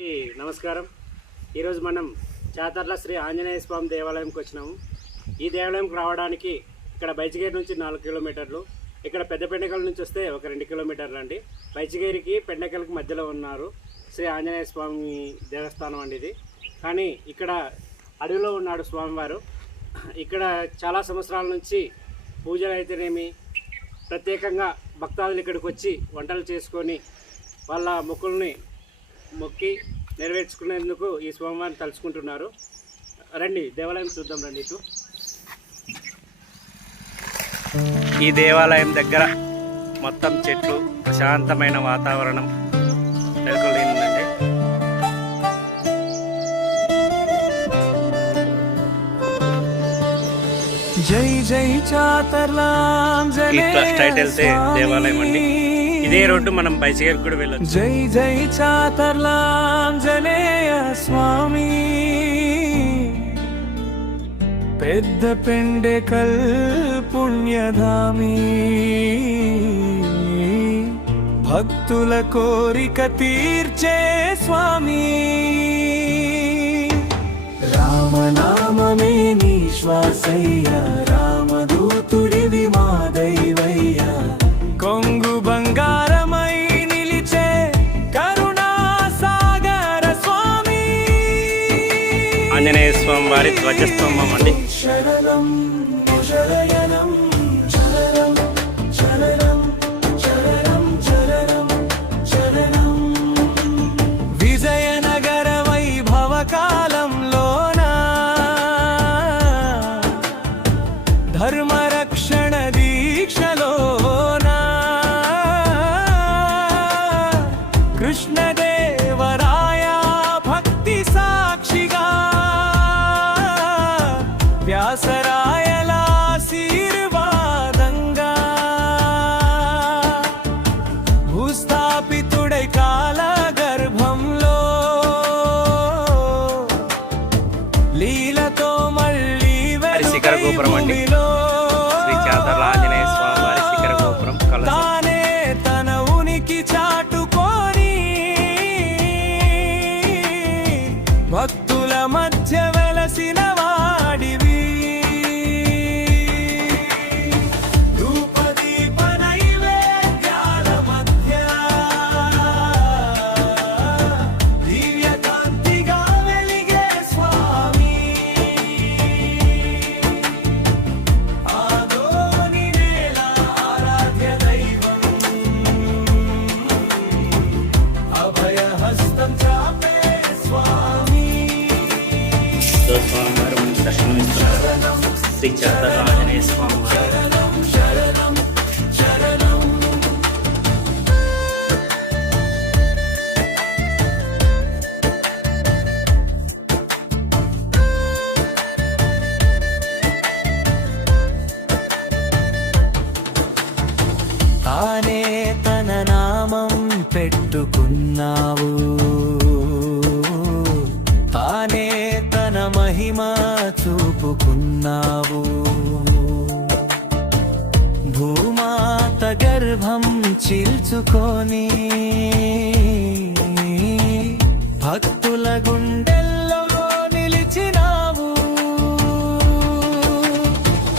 నమస్కారం. ఈరోజు మనం చాతర్ల శ్రీ ఆంజనేయ స్వామి దేవాలయంకి వచ్చినాము. ఈ దేవాలయంకి రావడానికి ఇక్కడ బైచిగేరి నుంచి 4 కిలోమీటర్లు, ఇక్కడ పెద్దపెండకల నుంచి వస్తే ఒక 2 కిలోమీటర్లు అండి. బైచిగేరికి పెండకలకి మధ్యలో ఉన్నారు శ్రీ ఆంజనేయ స్వామి దేవస్థానం అండి ఇది. కానీ ఇక్కడ అడవిలో ఉన్నాడు స్వామివారు. ఇక్కడ చాలా సంవత్సరాల నుంచి పూజలు అయితేనేమి, ప్రత్యేకంగా భక్తాదులు ఇక్కడికి వచ్చి వంటలు చేసుకొని వాళ్ళ మొక్కుల్ని మొక్కి నెరవేర్చుకునేందుకు ఈ స్వామివారిని తలుచుకుంటున్నారు. రండి దేవాలయం చూద్దాం. రండి ఇటు. ఈ దేవాలయం దగ్గర మొత్తం చెట్లు, ప్రశాంతమైన వాతావరణం నెలకొల్లిందండి. జై జై చాతర్లాం ఇట్లా స్ట్రైట్ వెళ్తే దేవాలయం అండి. ఇదే రోడ్డు మనం బైచిగేరికి కూడా వెళ్ళొచ్చు. జై జై చాతర్లాం జనేయ స్వామి, పెద్ద పెండెకల్ పుణ్యధామి, భక్తుల కోరిక తీర్చే స్వామి. రామనామమే నీ శ్వాసయ్య, రామదూతుడివి మా దైవయ్య, కొంగు బంగారమై నిలిచే కరుణా సాగర స్వామి. ఆంజనేయ స్వామి వారి ధ్వజస్తంభం అండి. శరణం శరణం శరణం శరణం శరణం శరణం శరణం. విజయనగర వైభవ కాలంలోనా ధర్మరక్షణ దీక్షలోనా కృష్ణదేవరాయ భక్తి సాక్షిగా, వ్యాసరాయల ఆశీర్వాదంగా, భూస్థాపితుడై కాల గర్భంలో లీలతో మళ్ళీ శిఖర గోపురం అండి. శ్రీ చాతర్ల ఆంజనేయ స్వామి వారి శిఖర గోపురం తానే తన ఉనికి చాటుకొని భక్తుల మధ్య వెలసిన వాడివి. ధూపదీప నైవేద్యాల మధ్య దివ్యకాంతిగా వెలిగే స్వామి. ఆదోని నేల ఆరాధ్య దైవం, అభయహస్తం చాపే స్వామి. స్వామివారు మనకి దర్శనం ఇస్తున్నారు. శ్రీ చాతర్ల ఆంజనేయ స్వామి వారు. శరణం శరణం. తానే తన నామం పెట్టుకున్నావు, తానే తన మహిమ చూపుకున్నావు. భూమాత గర్భం చీల్చుకొని భక్తుల గుండెల్లో నిలిచినావు.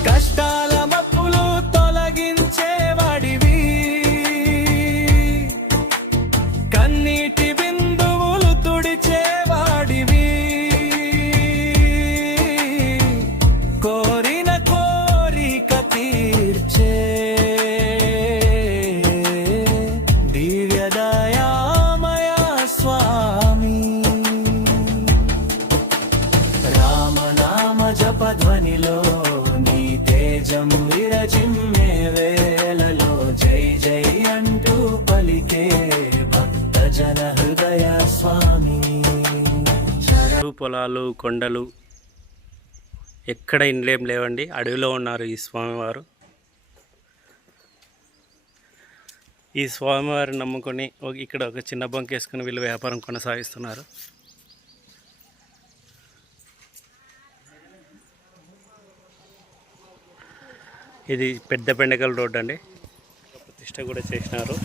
కష్టాల మబ్బులు తొలగించేవాడివి, కన్నీటి బిందువులు తుడిచేవాడివి, కోరిన కోరిక తీర్చే దివ్యదయామయ స్వామి. రామనామ జపధ్వనిలో నీ తేజం విరజిమ్మే వేళలో జై జై అంటూ పలికే భక్త జన హృదయ స్వామి. పొలాలు, కొండలు, ఎక్కడ ఇండ్లేం లేవండి. అడవిలో ఉన్నారు ఈ స్వామివారు. ఈ స్వామివారిని నమ్ముకొని ఇక్కడ ఒక చిన్న బంక్ వేసుకుని వీళ్ళు వ్యాపారం కొనసాగిస్తున్నారు. ఇది పెద్ద పెండకల రోడ్డు అండి. ప్రతిష్ట కూడా చేసినారు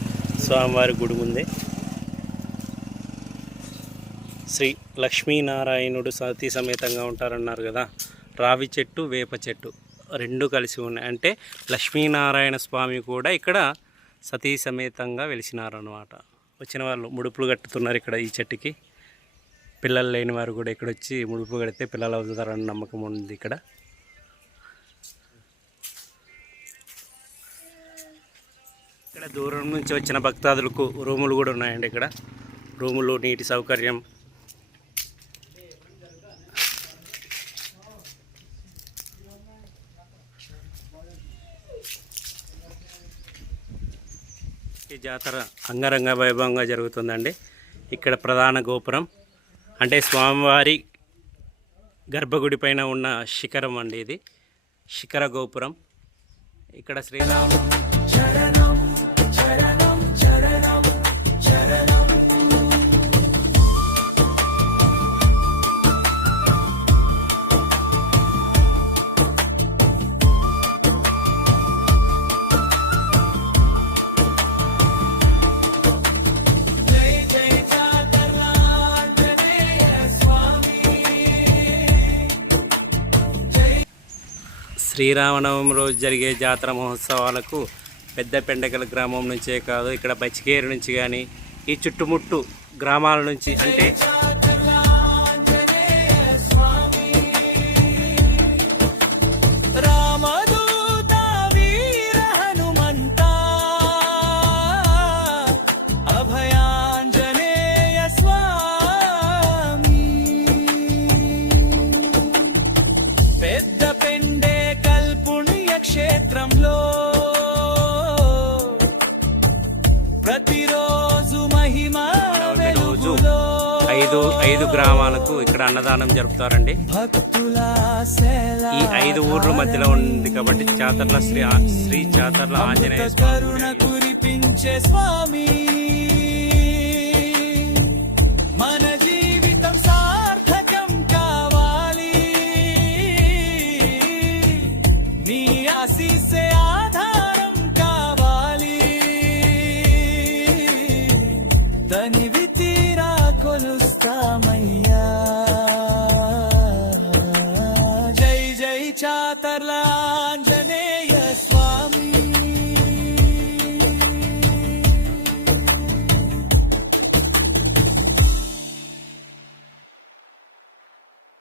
స్వామివారి గుడి ముందే. శ్రీ లక్ష్మీనారాయణుడు సతీ సమేతంగా ఉంటారన్నారు కదా. రావి చెట్టు వేప చెట్టు రెండు కలిసి ఉన్నాయి. అంటే లక్ష్మీనారాయణ స్వామి కూడా ఇక్కడ సతీ సమేతంగా వెలిసినారన్నమాట. వచ్చిన వాళ్ళు ముడుపులు కట్టుతున్నారు ఇక్కడ ఈ చెట్టుకి. పిల్లలు లేని వారు కూడా ఇక్కడ వచ్చి ముడుపు కడితే పిల్లలు అవుతారని నమ్మకం ఉంది ఇక్కడ. ఇక్కడ దూరం నుంచి వచ్చిన భక్తాదులకు రూములు కూడా ఉన్నాయండి. ఇక్కడ రూములు, నీటి సౌకర్యం. ఈ జాతర అంగరంగ వైభవంగా జరుగుతుందండి. ఇక్కడ ప్రధాన గోపురం అంటే స్వామివారి గర్భగుడి పైన ఉన్న శిఖరం అండి. ఇది శిఖర గోపురం. ఇక్కడ శ్రీరాముడు చరణం చరణం చరణం చరణం శ్రీరామనవమి రోజు జరిగే జాతర మహోత్సవాలకు పెద్ద పెండకల గ్రామం నుంచే కాదు, ఇక్కడ బచ్చికేరు నుంచి కానీ ఈ చుట్టుముట్టు గ్రామాల నుంచి అంటే రామదూత వీర హనుమంత అభయాంజనేయ స్వామి పెద్ద పెండే కల్పుణ్య క్షేత్రంలో ప్రతిరోజు మహిమ వెలుగులో ఐదు గ్రామాలకు ఇక్కడ అన్నదానం జరుపుతారండి. భక్తుల ఈ 5 ఊర్ల మధ్యలో ఉంది కాబట్టి చాతర్ల శ్రీ చాతర్ల ఆంజనేయ కరుణ కురిపించే స్వామి మన జీవితం సార్థకం కావాలి నీ ఆశీస్సే ఆధారం కావాలి తనివి తీరా కొలుస్తామయ్యా జై జై చాతర్ల ఆంజనేయ